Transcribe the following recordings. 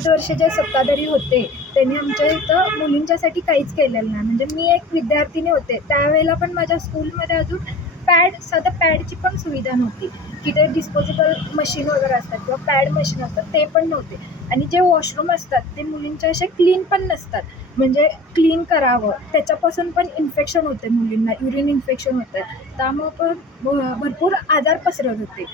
आठ वर्ष जे सत्ताधारी होते त्यांनी आमच्या इथं मुलींच्यासाठी काहीच केलेलं नाही. म्हणजे मी एक विद्यार्थिनी होते. त्यावेळेला पण माझ्या स्कूलमध्ये अजून पॅड साधं पॅडची पण सुविधा नव्हती. की ते डिस्पोजेबल मशीन वगैरे असतात किंवा पॅड मशीन असतात ते पण नव्हते. आणि जे वॉशरूम असतात ते मुलींचे असे क्लीन पण नसतात. म्हणजे क्लीन करावं. त्याच्यापासून पण इन्फेक्शन होते मुलींना युरिन इन्फेक्शन होतं. त्यामुळं पण भरपूर आजार पसरत होते.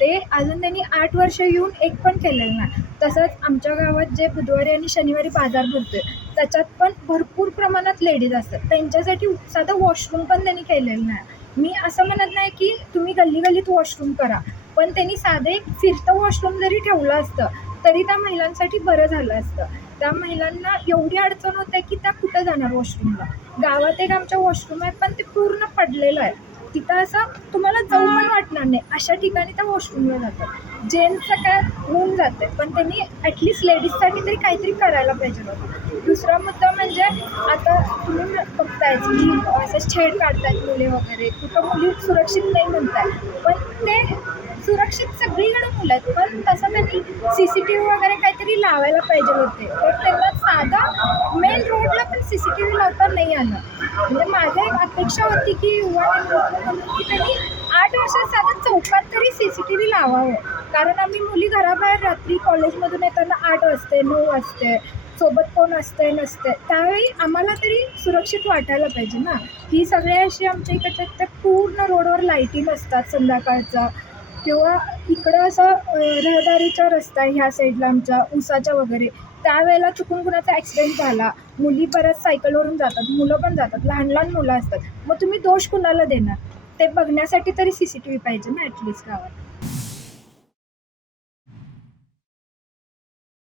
ते अजून त्यांनी आठ वर्ष येऊन एक पण केलेलं नाही. तसंच आमच्या गावात जे बुधवारी आणि शनिवारी बाजार भरतोय त्याच्यात पण भरपूर प्रमाणात लेडीज असतात. त्यांच्यासाठी साधं वॉशरूम पण त्यांनी केलेलं नाही. मी असं म्हणत नाही की तुम्ही गल्ली गल्लीत वॉशरूम करा पण त्यांनी साधे एक फिरतं वॉशरूम जरी ठेवलं असतं तरी त्या महिलांसाठी बरं झालं असतं. त्या महिलांना एवढी अडचण होते की त्या कुठं जाणार वॉशरूमला गावात एक आमच्या वॉशरूम आहे पण ते पूर्ण पडलेलं आहे. तिथं असं तुम्हाला जाऊ पण वाटणार नाही. अशा ठिकाणी त्या वॉशरूमला जातात. जेंट्सचं काय होऊन जाते पण त्यांनी ॲटलिस्ट लेडीजसाठी तरी काहीतरी करायला पाहिजे होतं दुसरा मुद्दा म्हणजे आता तुम्ही बघतायच की असं छेड काढतायत मुले वगैरे. कुठं मुली सुरक्षित नाही म्हणताय. पण ते सुरक्षित सगळीकडे मुलं आहेत. पण तसं त्यांनी सी सी टी व्ही वगैरे काहीतरी लावायला पाहिजे होते. तर त्यांना साधा मेन रोडला पण सी सी टी व्ही लावता नाही आलं. म्हणजे माझ्या एक अपेक्षा होती की युवा त्यांनी आठ वर्षात साधा चौकात तरी सी सी टी व्ही लावावं. कारण आम्ही मुली घराबाहेर रात्री कॉलेजमधून येताना आठ वाजते नऊ वाजते सोबत कोण असते नसते त्यावेळी आम्हाला तरी सुरक्षित वाटायला पाहिजे ना. ही सगळे अशी आमच्या इकडच्या त्या पूर्ण रोडवर लाईटिंग असतात संध्याकाळचा. किंवा इकडं असं रहदारीचा रस्ता आहे ह्या साईडला आमच्या उसाच्या वगैरे. त्यावेळेला चुकून कुणाचा ॲक्सिडेंट झाला मुली परत सायकलवरून जातात मुलं पण जातात लहान लहान मुलं असतात. मग तुम्ही दोष कुणाला देणार? ते बघण्यासाठी तरी सी सी टी व्ही पाहिजे ना ॲटलिस्ट गावात.